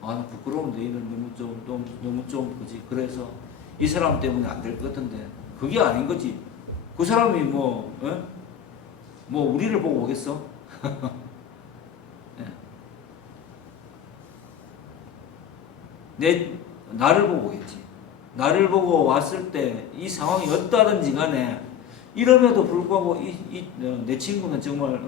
나 부끄러운데 이는 너무 좀 그지. 그래서 이 사람 때문에 안 될 것 같은데 그게 아닌 거지. 그 사람이 뭐 우리를 보고 오겠어? 나를 보고 오겠지. 나를 보고 왔을 때 이 상황이 어떠하든지 간에 이럼에도 불구하고 내 친구는 정말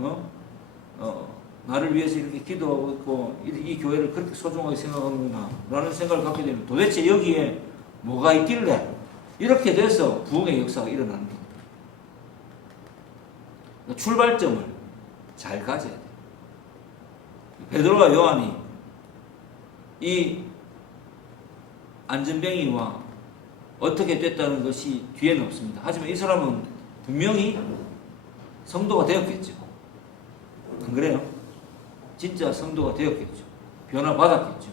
나를 위해서 이렇게 기도하고 있고 이 교회를 그렇게 소중하게 생각하는구나 라는 생각을 갖게 되면 도대체 여기에 뭐가 있길래 이렇게 돼서 부흥의 역사가 일어나는 겁니다. 출발점을 잘 가져야 돼요. 베드로와 요한이 이 안전뱅이와 어떻게 됐다는 것이 뒤에는 없습니다. 하지만 이 사람은 분명히 성도가 되었겠죠. 안 그래요? 진짜 성도가 되었겠죠. 변화받았겠죠.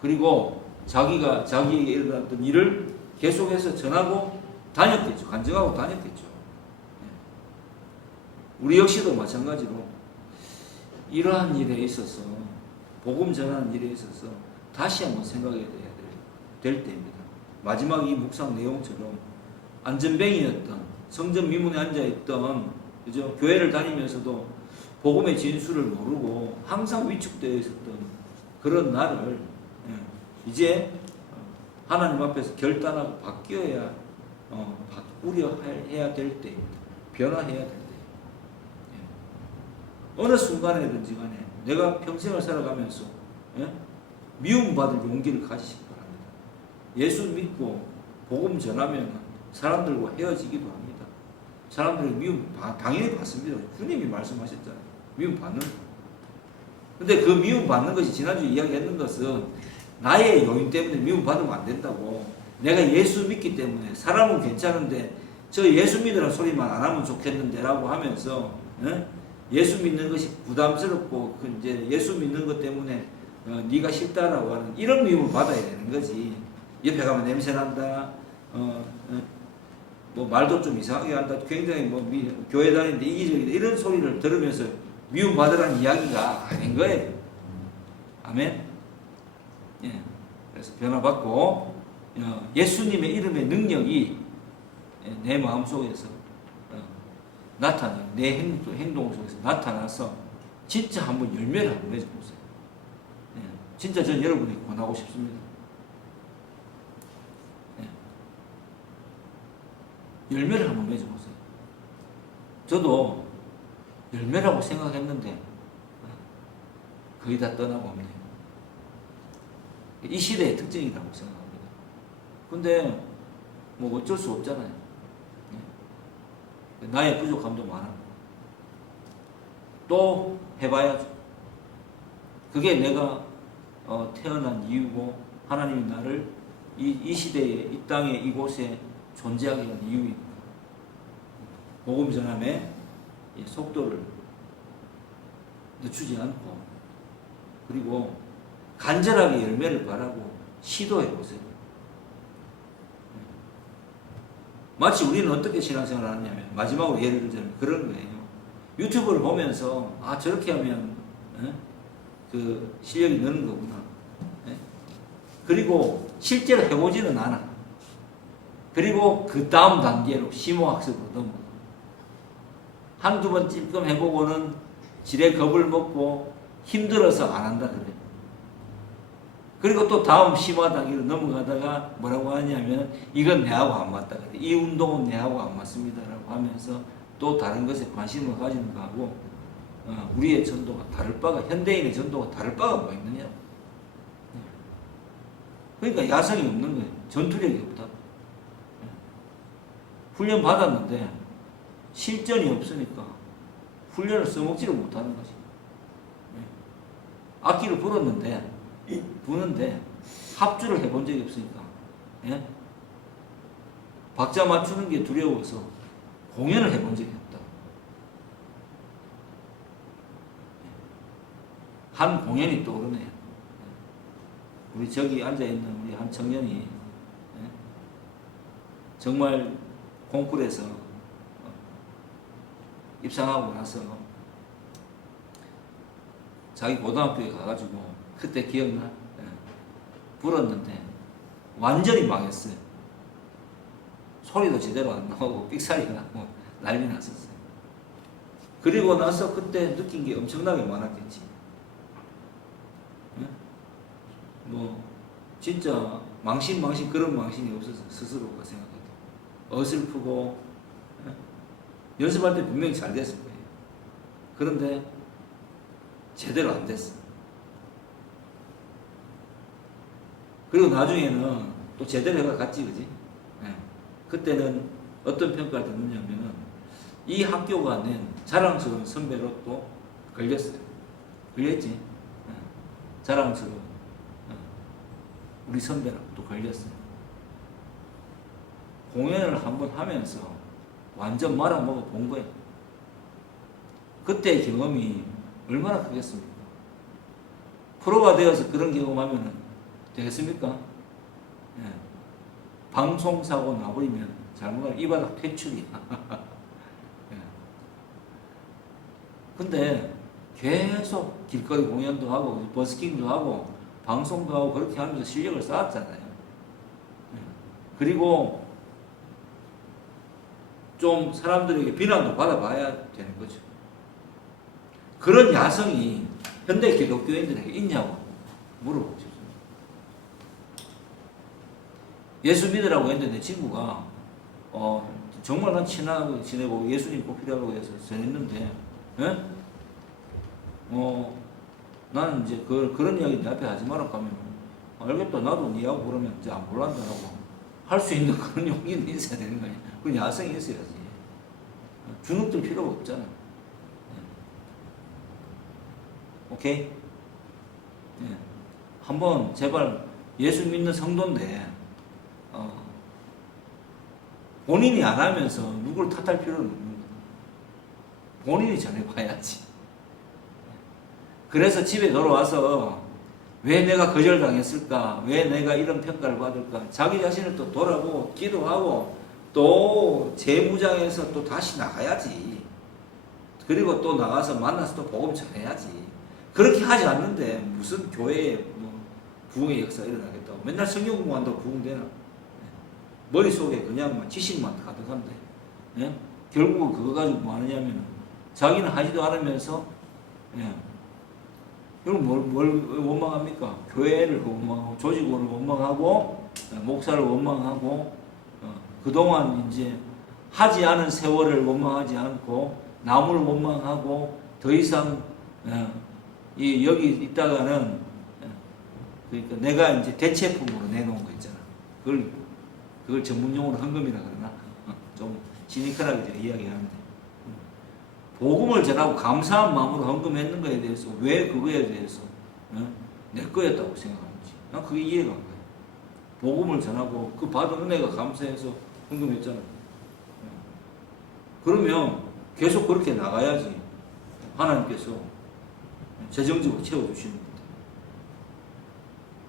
그리고 자기에게 일어났던 일을 계속해서 전하고 다녔겠죠. 간증하고 다녔겠죠. 우리 역시도 마찬가지로 이러한 일에 있어서 복음 전하는 일에 있어서 다시 한번 생각해야 될 때입니다. 마지막 이 묵상 내용처럼 안전뱅이였던 성전 미문에 앉아있던 그죠? 교회를 다니면서도 복음의 진수를 모르고 항상 위축되어 있었던 그런 나를 이제 하나님 앞에서 결단하고 바뀌어야 바꾸려해야 될 때입니다. 변화해야 될 때. 어느 순간에든지 간에 내가 평생을 살아가면서 미움받을 용기를 가지시기 바랍니다. 예수 믿고 복음 전하면 사람들과 헤어지기도 합니다. 사람들이 미움 당연히 받습니다. 주님이 말씀하셨잖아요. 미움 받는 거. 근데 그 미움 받는 것이 지난주에 이야기했는 것은 나의 요인 때문에 미움 받으면 안 된다고. 내가 예수 믿기 때문에 사람은 괜찮은데 저 예수 믿으라는 소리만 안 하면 좋겠는데라고 하면서 예수 믿는 것이 부담스럽고 이제 예수 믿는 것 때문에 네가 싫다라고 하는 이런 미움을 받아야 되는 거지. 옆에 가면 냄새 난다. 뭐 말도 좀 이상하게 한다. 굉장히 뭐 교회 다니는데 이기적이다. 이런 소리를 들으면서 미움 받으라는 이야기가 아닌 거예요. 아멘. 예. 그래서 변화받고 예수님의 이름의 능력이 내 마음 속에서 나타나요. 내 행동 속에서 나타나서 진짜 한번 열매를 한번 맺어보세요. 예. 진짜 전 여러분이 권하고 싶습니다. 예. 열매를 한번 맺어보세요. 저도 열매라고 생각했는데 거의 다 떠나고 없네요. 이 시대의 특징이라고 생각합니다. 근데 뭐 어쩔 수 없잖아요. 나의 부족함도 많아. 또 해봐야죠. 그게 내가 태어난 이유고 하나님이 나를 이 시대에 이 땅에 이곳에 존재하게 한 이유입니다. 복음 전함의 속도를 늦추지 않고 그리고 간절하게 열매를 바라고 시도해 보세요. 마치 우리는 어떻게 신앙생활을 하느냐면 마지막으로 예를 들자면 그런 거예요. 유튜브를 보면서 저렇게 하면 그 실력이 느는 거구나. 그리고 실제로 해보지는 않아. 그리고 그 다음 단계로 심호학습으로 넘어가. 한두 번 찔끔 해보고는 지레 겁을 먹고 힘들어서 안 한다 그래요. 그리고 또 다음 심화 단계로 넘어가다가 뭐라고 하냐면 이건 내하고 안 맞다 그래. 이 운동은 내하고 안 맞습니다라고 하면서 또 다른 것에 관심을 가지는 거하고 우리의 전도가 다를 바가 현대인의 전도가 다를 바가 뭐 있느냐. 그러니까 야성이 없는 거예요. 전투력이 없다. 훈련 받았는데 실전이 없으니까 훈련을 써먹지를 못하는 거지. 악기를 부는데 합주를 해본 적이 없으니까 박자 맞추는 게 두려워서 공연을 해본 적이 없다. 한 공연이 떠오르네요. 우리 저기 앉아있는 우리 한 청년이 정말 콩쿨에서 입상하고 나서 자기 고등학교에 가가지고 그때 기억나? 불었는데 완전히 망했어요. 소리도 제대로 안 나오고 삑사리가 나고 난리 났었어요. 그리고 나서 그때 느낀 게 엄청나게 많았겠지. 뭐 진짜 망신 그런 망신이 없어서 스스로가 생각해도 어설프고 연습할 때 분명히 잘 됐을 거예요. 그런데 제대로 안 됐어. 그리고 나중에는 또 제대로 해가 갔지, 그지? 그때는 어떤 평가를 듣느냐면은 이 학교가 낸 자랑스러운 선배로 또 걸렸어요. 걸렸지? 자랑스러운 우리 선배라고 또 걸렸어요. 공연을 한번 하면서 완전 말아먹어 본 거예요. 그때의 경험이 얼마나 크겠습니까? 프로가 되어서 그런 경험하면 되겠습니까? 방송사고 나버리면 잘못하면 이 바닥 퇴출이야. 근데 계속 길거리 공연도 하고 버스킹도 하고 방송도 하고 그렇게 하면서 실력을 쌓았잖아요. 그리고 좀 사람들에게 비난도 받아봐야 되는 거죠. 그런 야성이 현대 기독교인들에게 있냐고 물어보고 싶습니다. 예수 믿으라고 했는데 내 친구가 정말 난 친하게 지내고 예수님 꼭 필요하다고 해서 전했는데 나는 이제 그런 이야기 내 앞에 하지 말라고 하면 알겠다 나도 니하고 그러면 이제 안 볼란다라고 할 수 있는 그런 용기는 있어야 되는 거 아니야. 그런 야성이 있어야지. 주눅들 필요가 없잖아. 오케이? 예. 한번 제발 예수 믿는 성도인데 본인이 안 하면서 누구를 탓할 필요는 없는다. 본인이 전해봐야지. 그래서 집에 돌아와서 왜 내가 거절당했을까? 왜 내가 이런 평가를 받을까? 자기 자신을 또 돌아보고 기도하고 또 재무장해서 또 다시 나가야지. 그리고 또 나가서 만나서 또 복음 전해야지. 그렇게 하지 않는데 무슨 교회에 뭐 부흥의 역사가 일어나겠다고. 맨날 성경 공부한다고 부흥되나? 머릿속에 그냥 지식만 가득한데. 예? 결국은 그거 가지고 뭐 하느냐면 자기는 하지도 않으면서 예. 그럼 뭘 원망합니까? 교회를 원망하고 조직원을 원망하고 목사를 원망하고 그동안 이제 하지 않은 세월을 원망하지 않고 남을 원망하고 더 이상 여기 있다가는 그러니까 내가 이제 대체품으로 내놓은 거 있잖아. 그걸 전문용어로 헌금이라 그러나 좀 시니컬하게 제가 이야기하는데 복음을 전하고 감사한 마음으로 헌금했는 거에 대해서 왜 그거에 대해서 내 거였다고 생각하는지 난 그게 이해가 안 가요. 복음을 전하고 그 받은 은혜가 감사해서 헌금했잖아. 그러면 계속 그렇게 나가야지 하나님께서 재정적으로 채워주시는 겁니다.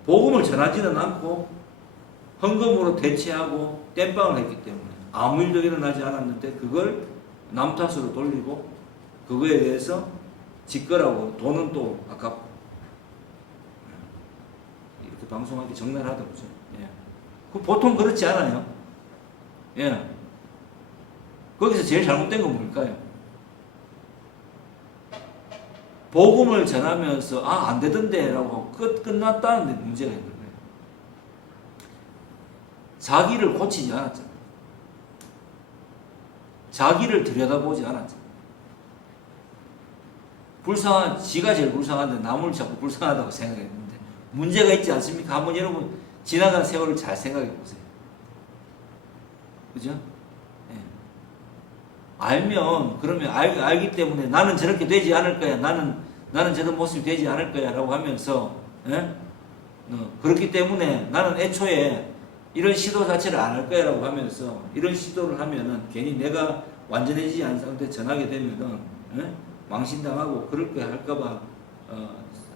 복음을 전하지는 않고 헌금으로 대체하고 땜빵을 했기 때문에 아무 일도 일어나지 않았는데 그걸 남 탓으로 돌리고 그거에 대해서 짓거라고 돈은 또 아까 이렇게 방송하기 적나라하다 그죠? 예. 보통 그렇지 않아요. 예. 거기서 제일 잘못된 건 뭘까요? 복음을 전하면서 안 되던데라고 끝났다는데 문제가 있는 거예요. 자기를 고치지 않았잖아요. 자기를 들여다보지 않았잖아요. 지가 제일 불쌍한데 남을 자꾸 불쌍하다고 생각했는데 문제가 있지 않습니까? 한번 여러분 지나간 세월을 잘 생각해 보세요. 그죠? 예. 알면 그러면 알기 때문에 나는 저렇게 되지 않을 거야. 나는 저런 모습이 되지 않을 거야라고 하면서 예? 그렇기 때문에 나는 애초에 이런 시도 자체를 안 할 거야라고 하면서 이런 시도를 하면은 괜히 내가 완전해지지 않은 상태 전하게 되면은 예? 망신당하고 그럴 거야 할까봐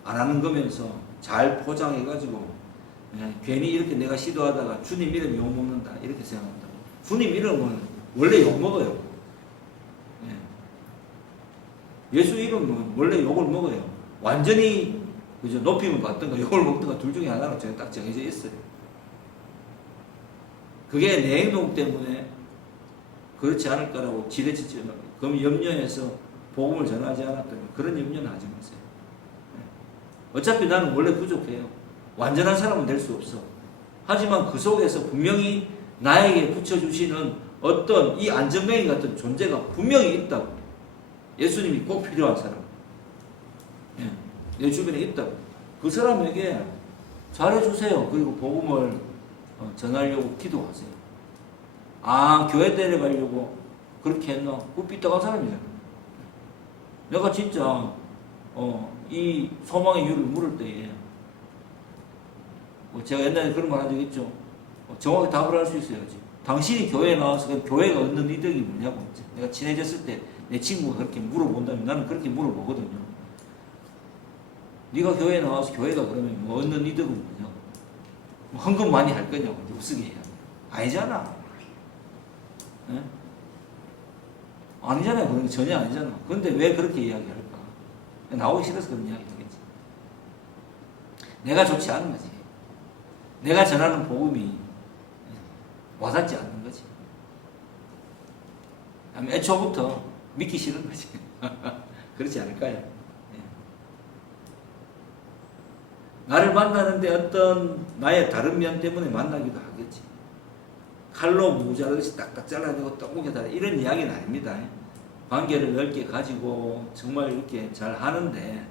안 하는 거면서 잘 포장해가지고 예? 괜히 이렇게 내가 시도하다가 주님 이름 욕먹는다 이렇게 생각한다. 주님 이름은 원래 욕먹어요. 예. 예수 이름은 원래 욕을 먹어요. 완전히 그죠? 높임을 받든가 욕을 먹든가 둘 중에 하나가 딱 정해져 있어요. 그게 내 행동 때문에 그렇지 않을까라고 지레지지 그럼 염려해서 복음을 전하지 않았다면 그런 염려는 하지 마세요. 어차피 나는 원래 부족해요. 완전한 사람은 될 수 없어. 하지만 그 속에서 분명히 나에게 붙여주시는 어떤 이 안전뱅이 같은 존재가 분명히 있다고. 예수님이 꼭 필요한 사람. 예, 내 주변에 있다고. 그 사람에게 잘해주세요. 그리고 복음을 전하려고 기도하세요. 교회 데려가려고 그렇게 했나? 그 삐딱한 사람이잖아. 내가 진짜 이 소망의 이유를 물을 때에 제가 옛날에 그런 말 한 적 있죠. 정확히 답을 할 수 있어야지. 당신이 교회에 나와서 교회가 얻는 이득이 뭐냐고. 내가 친해졌을 때 내 친구가 그렇게 물어본다면 나는 그렇게 물어보거든요. 네가 교회에 나와서 교회가 그러면 뭐 얻는 이득은 뭐냐고. 뭐 헌금 많이 할 거냐고. 우스개 해야 아니잖아. 네? 아니잖아요. 그런 게 전혀 아니잖아. 그런데 왜 그렇게 이야기할까? 나오기 싫어서 그런 이야기 되겠지. 내가 좋지 않은 거지. 내가 전하는 복음이 와닿지 않는 거지. 애초부터 믿기 싫은 거지. 그렇지 않을까요? 예. 나를 만나는데 어떤 나의 다른 면 때문에 만나기도 하겠지. 칼로 무자르듯이 딱딱 잘라내고 떡국에 다 이런 이야기는 아닙니다. 관계를 넓게 가지고 정말 이렇게 잘 하는데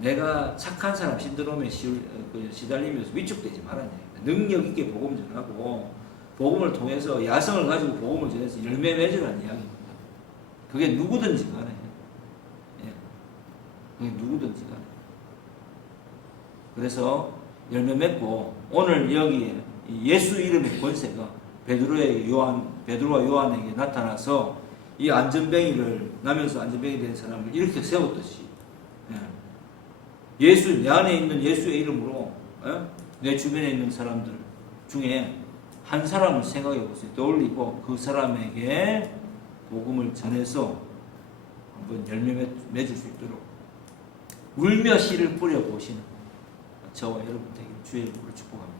내가 착한 사람 신드롬에 시달리면서 위축되지 말아야 됩니다. 능력 있게 복음 전하고 복음을 통해서 야성을 가지고 복음을 전해서 열매 맺으라는 이야기입니다. 그게 누구든지 간에. 예. 그게 누구든지 간에. 그래서 열매 맺고 오늘 여기 예수 이름의 권세가 베드로와 요한에게 나타나서 이 안전뱅이를 나면서 안전뱅이 된 사람을 이렇게 세웠듯이 예수 내 안에 있는 예수의 이름으로 내 주변에 있는 사람들 중에 한 사람을 생각해 보세요. 떠올리고 그 사람에게 복음을 전해서 한번 열매 맺을 수 있도록 울며 씨를 뿌려 보시는 저와 여러분 되기를 주의 이름으로 축복합니다.